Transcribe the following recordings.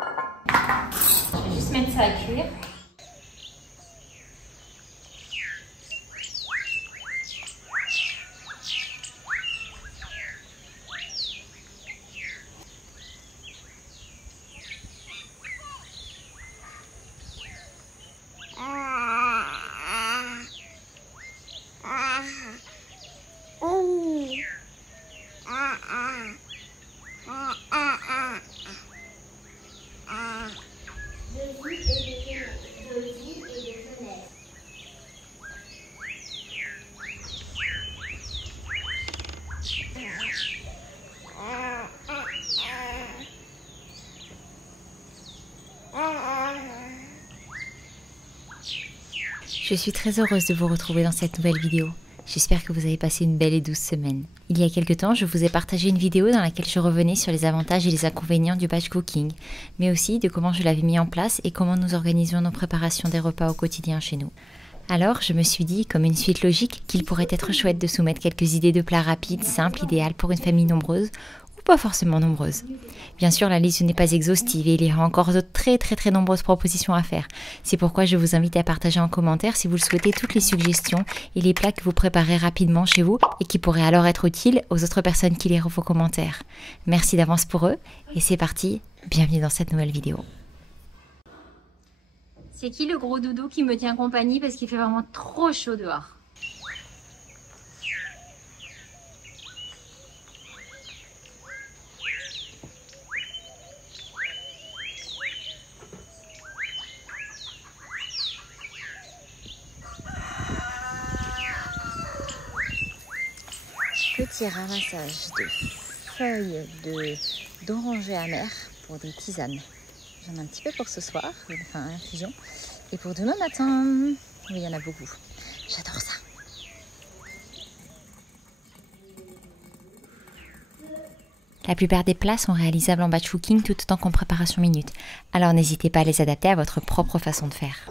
Je vais juste mettre ça à cuire. Je suis très heureuse de vous retrouver dans cette nouvelle vidéo. J'espère que vous avez passé une belle et douce semaine. Il y a quelques temps, je vous ai partagé une vidéo dans laquelle je revenais sur les avantages et les inconvénients du batch cooking, mais aussi de comment je l'avais mis en place et comment nous organisions nos préparations des repas au quotidien chez nous. Alors, je me suis dit, comme une suite logique, qu'il pourrait être chouette de soumettre quelques idées de plats rapides, simples, idéales pour une famille nombreuse, ou pas forcément nombreuse. Bien sûr, la liste n'est pas exhaustive et il y aura encore de très nombreuses propositions à faire. C'est pourquoi je vous invite à partager en commentaire si vous le souhaitez toutes les suggestions et les plats que vous préparez rapidement chez vous et qui pourraient alors être utiles aux autres personnes qui liront vos commentaires. Merci d'avance pour eux et c'est parti, bienvenue dans cette nouvelle vidéo. C'est qui le gros doudou qui me tient compagnie parce qu'il fait vraiment trop chaud dehors? Petit ramassage de feuilles d'oranger amer pour des tisanes. J'en ai un petit peu pour ce soir, enfin infusion. Et pour demain matin, oui, il y en a beaucoup. J'adore ça. La plupart des plats sont réalisables en batch cooking tout autant qu'en préparation minute. Alors n'hésitez pas à les adapter à votre propre façon de faire.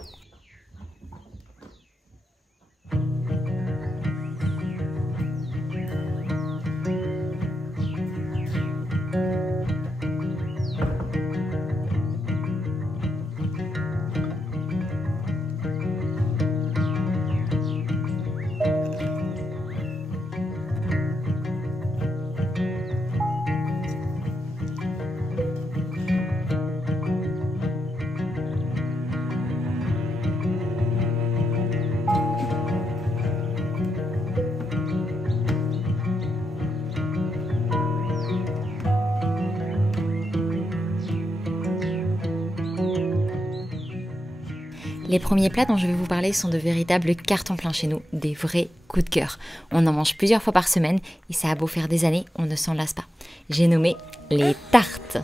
Les premiers plats dont je vais vous parler sont de véritables cartons pleins chez nous, des vrais coups de cœur. On en mange plusieurs fois par semaine et ça a beau faire des années, on ne s'en lasse pas. J'ai nommé les tartes.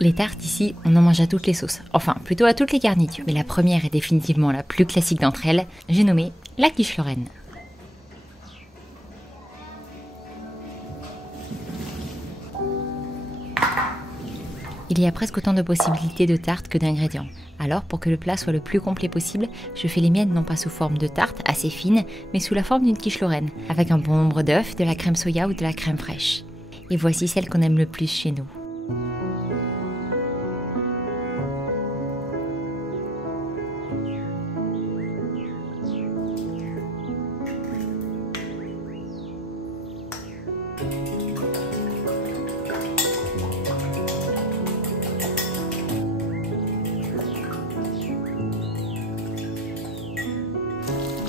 Les tartes ici, on en mange à toutes les sauces, enfin plutôt à toutes les garnitures. Mais la première est définitivement la plus classique d'entre elles, j'ai nommé la quiche Lorraine. Il y a presque autant de possibilités de tartes que d'ingrédients. Alors pour que le plat soit le plus complet possible, je fais les miennes non pas sous forme de tarte assez fine, mais sous la forme d'une quiche Lorraine, avec un bon nombre d'œufs, de la crème soya ou de la crème fraîche. Et voici celle qu'on aime le plus chez nous.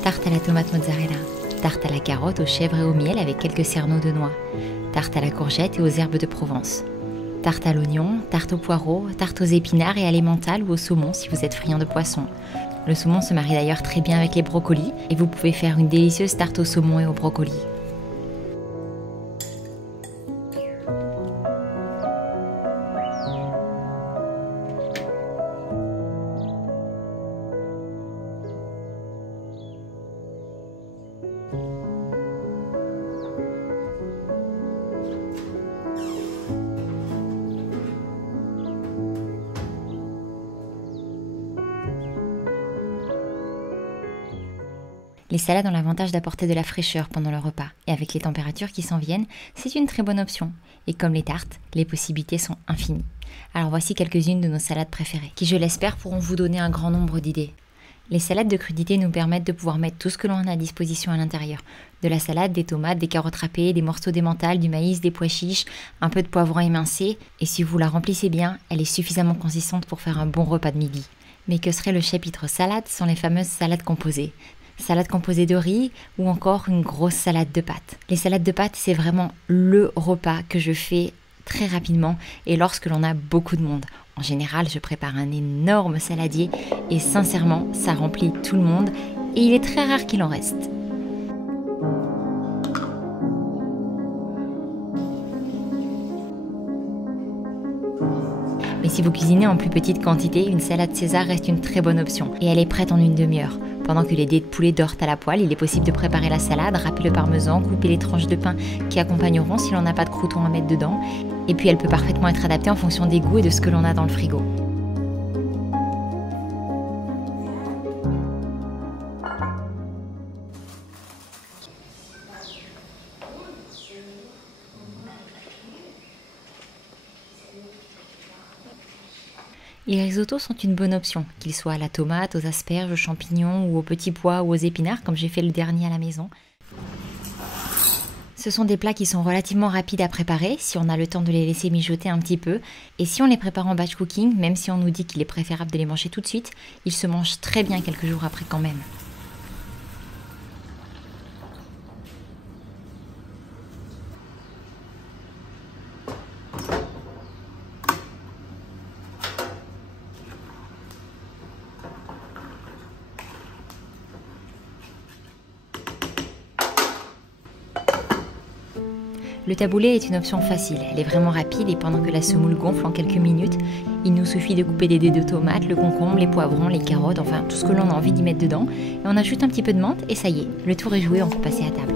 Tarte à la tomate mozzarella, tarte à la carotte, aux chèvres et au miel avec quelques cerneaux de noix, tarte à la courgette et aux herbes de Provence, tarte à l'oignon, tarte aux poireaux, tarte aux épinards et à l'emmental ou au saumon si vous êtes friand de poisson. Le saumon se marie d'ailleurs très bien avec les brocolis et vous pouvez faire une délicieuse tarte au saumon et au brocoli. Les salades ont l'avantage d'apporter de la fraîcheur pendant le repas, et avec les températures qui s'en viennent, c'est une très bonne option. Et comme les tartes, les possibilités sont infinies. Alors voici quelques-unes de nos salades préférées, qui je l'espère pourront vous donner un grand nombre d'idées. Les salades de crudités nous permettent de pouvoir mettre tout ce que l'on a à disposition à l'intérieur. De la salade, des tomates, des carottes râpées, des morceaux d'emmental, du maïs, des pois chiches, un peu de poivron émincé, et si vous la remplissez bien, elle est suffisamment consistante pour faire un bon repas de midi. Mais que serait le chapitre salade sans les fameuses salades composées ? Salade composée de riz ou encore une grosse salade de pâtes. Les salades de pâtes, c'est vraiment le repas que je fais très rapidement et lorsque l'on a beaucoup de monde. En général, je prépare un énorme saladier et sincèrement, ça remplit tout le monde et il est très rare qu'il en reste. Mais si vous cuisinez en plus petite quantité, une salade César reste une très bonne option et elle est prête en une demi-heure. Pendant que les dés de poulet dorent à la poêle, il est possible de préparer la salade, râper le parmesan, couper les tranches de pain qui accompagneront si l'on n'a pas de croûtons à mettre dedans. Et puis elle peut parfaitement être adaptée en fonction des goûts et de ce que l'on a dans le frigo. Les risottos sont une bonne option, qu'ils soient à la tomate, aux asperges, aux champignons ou aux petits pois ou aux épinards comme j'ai fait le dernier à la maison. Ce sont des plats qui sont relativement rapides à préparer si on a le temps de les laisser mijoter un petit peu. Et si on les prépare en batch cooking, même si on nous dit qu'il est préférable de les manger tout de suite, ils se mangent très bien quelques jours après quand même. Le taboulé est une option facile, elle est vraiment rapide et pendant que la semoule gonfle en quelques minutes, il nous suffit de couper des dés de tomates, le concombre, les poivrons, les carottes, enfin tout ce que l'on a envie d'y mettre dedans. Et on ajoute un petit peu de menthe et ça y est, le tour est joué, on peut passer à table.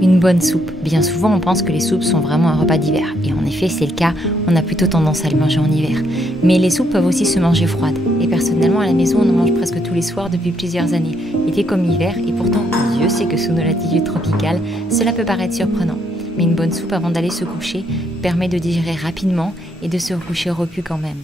Une bonne soupe. Bien souvent, on pense que les soupes sont vraiment un repas d'hiver. Et en effet, c'est le cas, on a plutôt tendance à le manger en hiver. Mais les soupes peuvent aussi se manger froides. Et personnellement, à la maison, on en mange presque tous les soirs depuis plusieurs années. Été comme hiver, et pourtant, Dieu sait que sous nos latitudes tropicales, cela peut paraître surprenant. Mais une bonne soupe avant d'aller se coucher permet de digérer rapidement et de se recoucher repu quand même.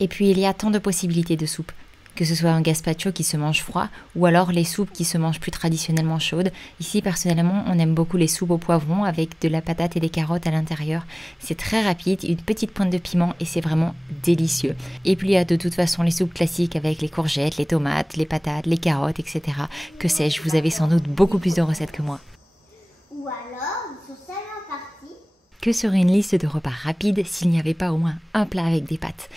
Et puis, il y a tant de possibilités de soupe. Que ce soit un gazpacho qui se mange froid ou alors les soupes qui se mangent plus traditionnellement chaudes. Ici, personnellement, on aime beaucoup les soupes au poivron avec de la patate et des carottes à l'intérieur. C'est très rapide, une petite pointe de piment et c'est vraiment délicieux. Et puis il y a de toute façon les soupes classiques avec les courgettes, les tomates, les patates, les carottes, etc. Que sais-je, vous avez sans doute beaucoup plus de recettes que moi. Ou alors, ils sont seulement partis. Que serait une liste de repas rapides s'il n'y avait pas au moins un plat avec des pâtes ?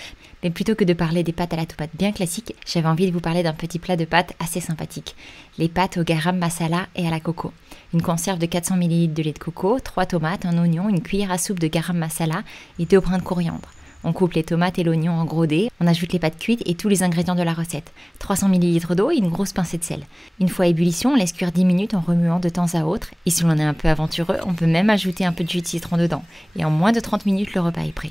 Mais plutôt que de parler des pâtes à la tomate bien classiques, j'avais envie de vous parler d'un petit plat de pâtes assez sympathique. Les pâtes au garam masala et à la coco. Une conserve de 400 ml de lait de coco, 3 tomates, un oignon, une cuillère à soupe de garam masala et 2 brins de coriandre. On coupe les tomates et l'oignon en gros dés, on ajoute les pâtes cuites et tous les ingrédients de la recette. 300 ml d'eau et une grosse pincée de sel. Une fois à ébullition, on laisse cuire 10 minutes en remuant de temps à autre. Et si l'on est un peu aventureux, on peut même ajouter un peu de jus de citron dedans. Et en moins de 30 minutes, le repas est prêt.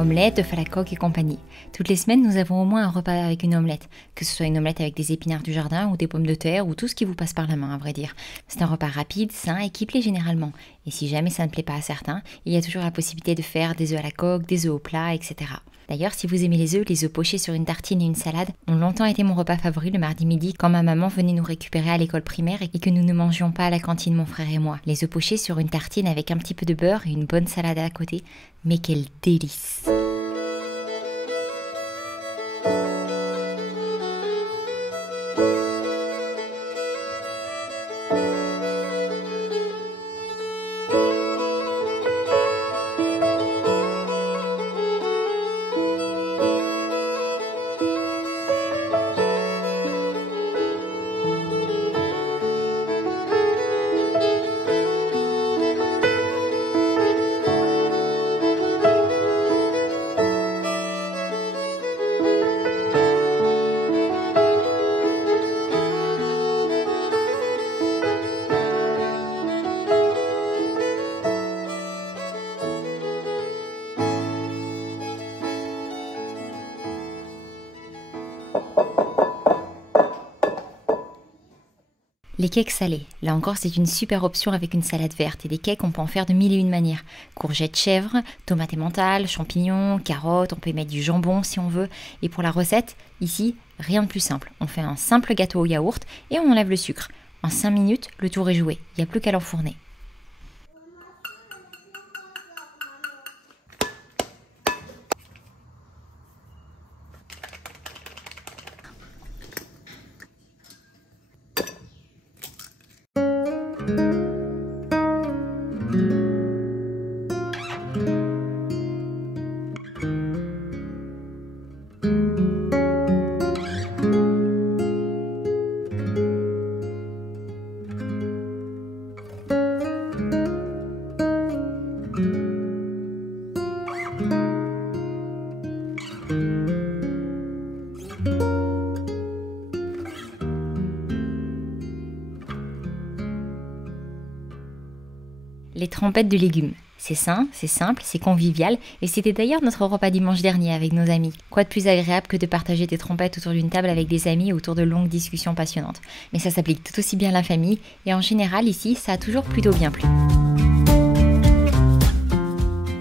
Omelette, œufs à la coque et compagnie. Toutes les semaines, nous avons au moins un repas avec une omelette, que ce soit une omelette avec des épinards du jardin ou des pommes de terre ou tout ce qui vous passe par la main, à vrai dire. C'est un repas rapide, sain et qui plaît généralement. Et si jamais ça ne plaît pas à certains, il y a toujours la possibilité de faire des œufs à la coque, des œufs au plat, etc. D'ailleurs, si vous aimez les œufs pochés sur une tartine et une salade ont longtemps été mon repas favori le mardi midi quand ma maman venait nous récupérer à l'école primaire et que nous ne mangions pas à la cantine, mon frère et moi. Les œufs pochés sur une tartine avec un petit peu de beurre et une bonne salade à côté, mais quel délice! Les cakes salés, là encore c'est une super option avec une salade verte et des cakes on peut en faire de mille et une manières. Courgettes chèvre, tomates emmental, champignons, carottes, on peut y mettre du jambon si on veut. Et pour la recette, ici, rien de plus simple. On fait un simple gâteau au yaourt et on enlève le sucre. En 5 minutes, le tour est joué, il n'y a plus qu'à l'enfourner. Les trempettes de légumes. C'est sain, c'est simple, c'est convivial et c'était d'ailleurs notre repas dimanche dernier avec nos amis. Quoi de plus agréable que de partager des trempettes autour d'une table avec des amis autour de longues discussions passionnantes. Mais ça s'applique tout aussi bien à la famille et en général ici ça a toujours plutôt bien plu.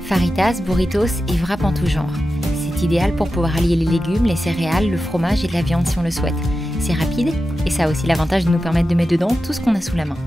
Faritas, burritos et wraps en tout genre. C'est idéal pour pouvoir allier les légumes, les céréales, le fromage et de la viande si on le souhaite. C'est rapide et ça a aussi l'avantage de nous permettre de mettre dedans tout ce qu'on a sous la main.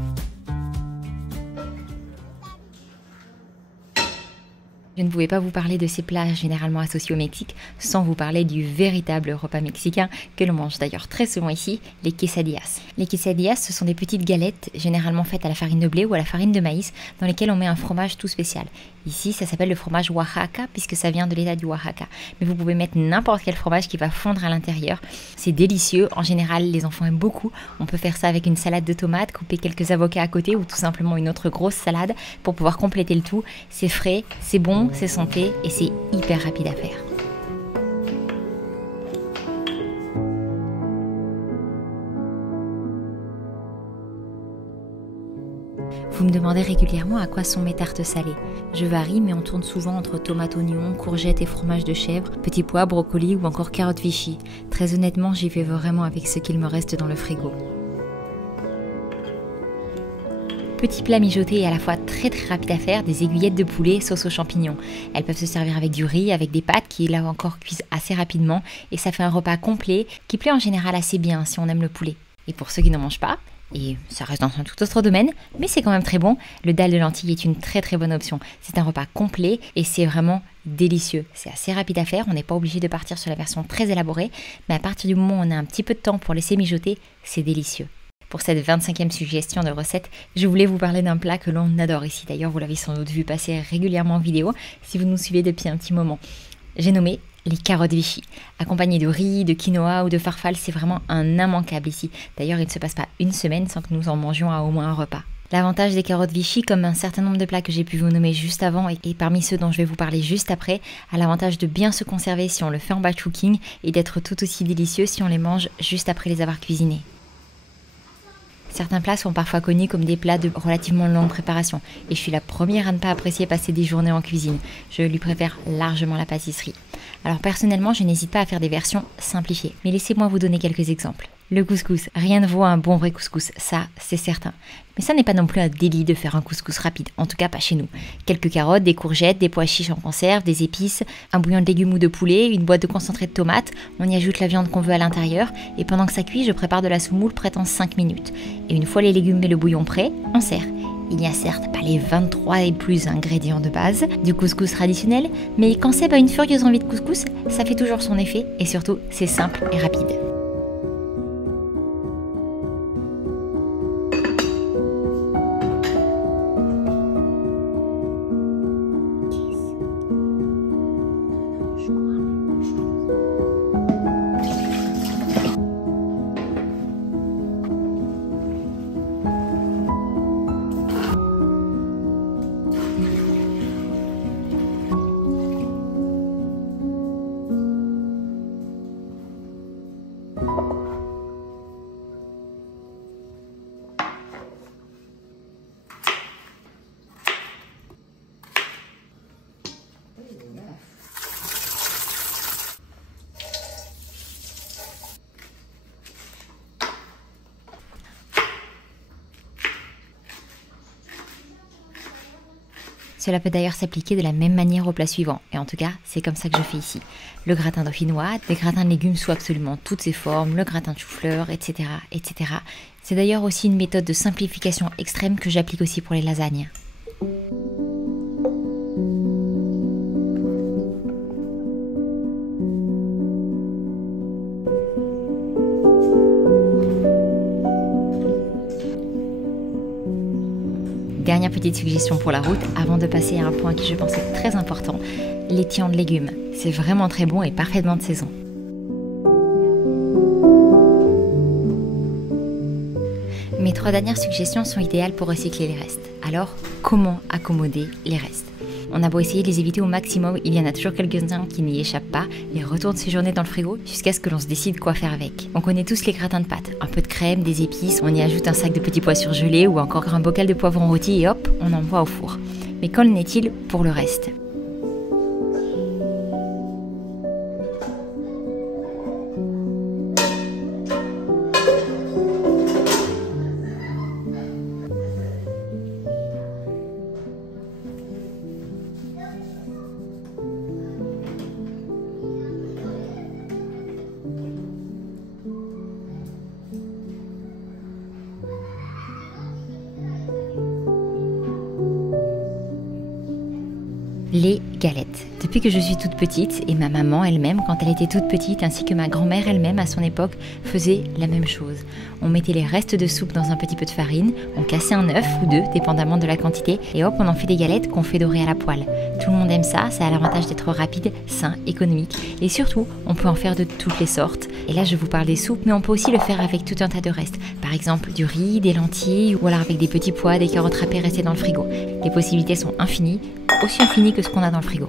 Je ne pouvais pas vous parler de ces plats généralement associés au Mexique sans vous parler du véritable repas mexicain que l'on mange d'ailleurs très souvent ici, les quesadillas. Les quesadillas, ce sont des petites galettes généralement faites à la farine de blé ou à la farine de maïs dans lesquelles on met un fromage tout spécial. Ici, ça s'appelle le fromage Oaxaca puisque ça vient de l'état du Oaxaca. Mais vous pouvez mettre n'importe quel fromage qui va fondre à l'intérieur. C'est délicieux. En général, les enfants aiment beaucoup. On peut faire ça avec une salade de tomates, couper quelques avocats à côté ou tout simplement une autre grosse salade pour pouvoir compléter le tout. C'est frais, c'est bon, c'est santé et c'est hyper rapide à faire. Vous me demandez régulièrement à quoi sont mes tartes salées. Je varie mais on tourne souvent entre tomates, oignons, courgettes et fromage de chèvre, petits pois, brocolis ou encore carottes Vichy. Très honnêtement, j'y vais vraiment avec ce qu'il me reste dans le frigo. Petit plat mijoté et à la fois très rapide à faire, des aiguillettes de poulet sauce aux champignons. Elles peuvent se servir avec du riz, avec des pâtes qui là encore cuisent assez rapidement et ça fait un repas complet qui plaît en général assez bien si on aime le poulet. Et pour ceux qui n'en mangent pas, et ça reste dans un tout autre domaine, mais c'est quand même très bon, le dalle de lentilles est une très bonne option. C'est un repas complet et c'est vraiment délicieux. C'est assez rapide à faire, on n'est pas obligé de partir sur la version très élaborée, mais à partir du moment où on a un petit peu de temps pour laisser mijoter, c'est délicieux. Pour cette 25e suggestion de recette, je voulais vous parler d'un plat que l'on adore ici. D'ailleurs, vous l'avez sans doute vu passer régulièrement en vidéo si vous nous suivez depuis un petit moment. J'ai nommé les carottes Vichy. Accompagnées de riz, de quinoa ou de farfalle, c'est vraiment un immanquable ici. D'ailleurs, il ne se passe pas une semaine sans que nous en mangions à au moins un repas. L'avantage des carottes Vichy, comme un certain nombre de plats que j'ai pu vous nommer juste avant et parmi ceux dont je vais vous parler juste après, a l'avantage de bien se conserver si on le fait en batch cooking et d'être tout aussi délicieux si on les mange juste après les avoir cuisinés. Certains plats sont parfois connus comme des plats de relativement longue préparation et je suis la première à ne pas apprécier passer des journées en cuisine. Je lui préfère largement la pâtisserie. Alors personnellement, je n'hésite pas à faire des versions simplifiées, mais laissez-moi vous donner quelques exemples. Le couscous, rien ne vaut un bon vrai couscous, ça c'est certain. Mais ça n'est pas non plus un délit de faire un couscous rapide, en tout cas pas chez nous. Quelques carottes, des courgettes, des pois chiches en conserve, des épices, un bouillon de légumes ou de poulet, une boîte de concentré de tomates, on y ajoute la viande qu'on veut à l'intérieur, et pendant que ça cuit, je prépare de la semoule prête en 5 minutes. Et une fois les légumes et le bouillon prêts, on sert. Il n'y a certes pas les 23 et plus ingrédients de base du couscous traditionnel, mais quand Seb a une furieuse envie de couscous, ça fait toujours son effet, et surtout c'est simple et rapide. Cela peut d'ailleurs s'appliquer de la même manière au plat suivant, et en tout cas, c'est comme ça que je fais ici. Le gratin dauphinois, des gratins de légumes sous absolument toutes ses formes, le gratin de chou-fleur, etc., etc. C'est d'ailleurs aussi une méthode de simplification extrême que j'applique aussi pour les lasagnes. Dernière petite suggestion pour la route, avant de passer à un point qui je pense est très important, l'étian de légumes. C'est vraiment très bon et parfaitement de saison. Mes 3 dernières suggestions sont idéales pour recycler les restes. Alors, comment accommoder les restes ? On a beau essayer de les éviter au maximum, il y en a toujours quelques-uns qui n'y échappent pas et retournent séjourner dans le frigo jusqu'à ce que l'on se décide quoi faire avec. On connaît tous les gratins de pâtes, un peu de crème, des épices, on y ajoute un sac de petits pois surgelés ou encore un bocal de poivrons rôtis et hop, on envoie au four. Mais qu'en est-il pour le reste ? Les galettes. Depuis que je suis toute petite, et ma maman elle-même quand elle était toute petite, ainsi que ma grand-mère elle-même à son époque, faisait la même chose. On mettait les restes de soupe dans un petit peu de farine, on cassait un œuf ou 2, dépendamment de la quantité, et hop, on en fait des galettes qu'on fait dorer à la poêle. Tout le monde aime ça, ça a l'avantage d'être rapide, sain, économique, et surtout, on peut en faire de toutes les sortes. Et là, je vous parle des soupes, mais on peut aussi le faire avec tout un tas de restes. Par exemple, du riz, des lentilles, ou alors avec des petits pois, des carottes râpées restées dans le frigo. Les possibilités sont infinies, aussi infinies que ce qu'on a dans le frigo.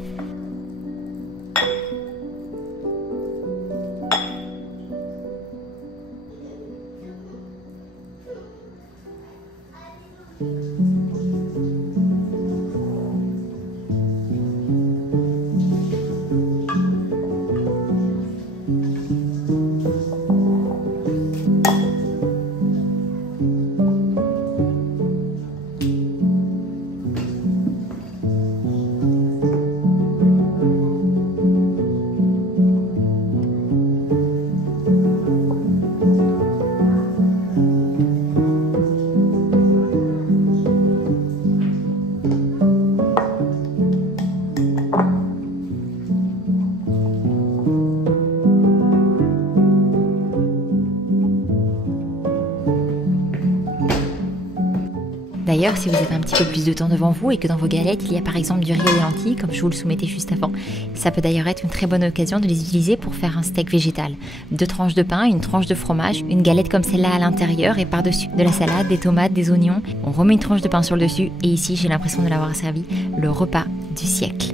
D'ailleurs, si vous avez un petit peu plus de temps devant vous et que dans vos galettes, il y a par exemple du riz et des lentilles, comme je vous le soumettais juste avant, ça peut d'ailleurs être une très bonne occasion de les utiliser pour faire un steak végétal. 2 tranches de pain, une tranche de fromage, une galette comme celle-là à l'intérieur et par-dessus de la salade, des tomates, des oignons. On remet une tranche de pain sur le dessus et ici, j'ai l'impression de l'avoir servi le repas du siècle.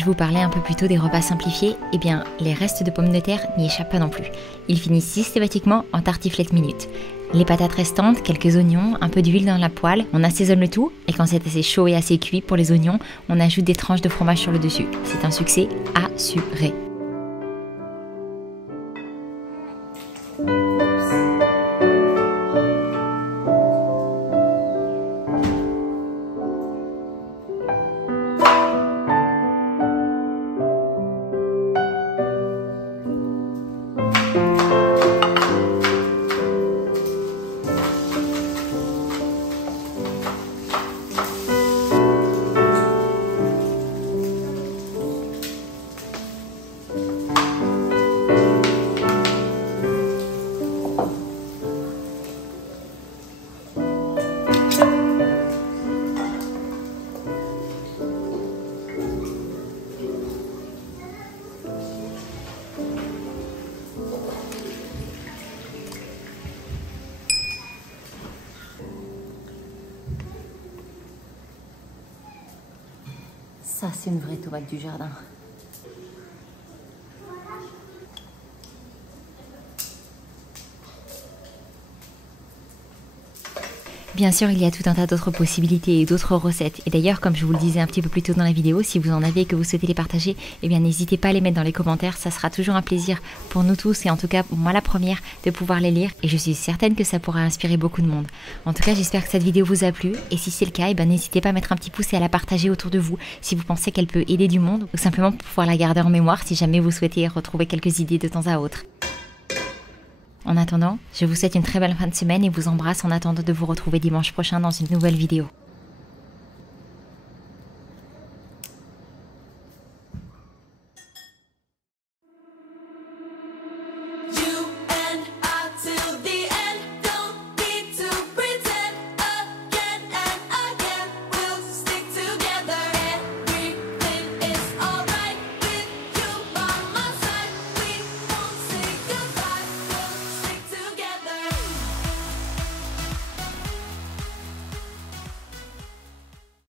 Je vous parlais un peu plus tôt des repas simplifiés, et bien les restes de pommes de terre n'y échappent pas non plus. Ils finissent systématiquement en tartiflette minute. Les patates restantes, quelques oignons, un peu d'huile dans la poêle, on assaisonne le tout, et quand c'est assez chaud et assez cuit pour les oignons, on ajoute des tranches de fromage sur le dessus. C'est un succès assuré. Ça, c'est une vraie tomate du jardin. Bien sûr, il y a tout un tas d'autres possibilités et d'autres recettes. Et d'ailleurs, comme je vous le disais un petit peu plus tôt dans la vidéo, si vous en avez et que vous souhaitez les partager, eh bien n'hésitez pas à les mettre dans les commentaires. Ça sera toujours un plaisir pour nous tous et en tout cas pour moi la première de pouvoir les lire. Et je suis certaine que ça pourra inspirer beaucoup de monde. En tout cas, j'espère que cette vidéo vous a plu. Et si c'est le cas, eh bien n'hésitez pas à mettre un petit pouce et à la partager autour de vous si vous pensez qu'elle peut aider du monde ou simplement pour pouvoir la garder en mémoire si jamais vous souhaitez retrouver quelques idées de temps à autre. En attendant, je vous souhaite une très belle fin de semaine et vous embrasse en attendant de vous retrouver dimanche prochain dans une nouvelle vidéo.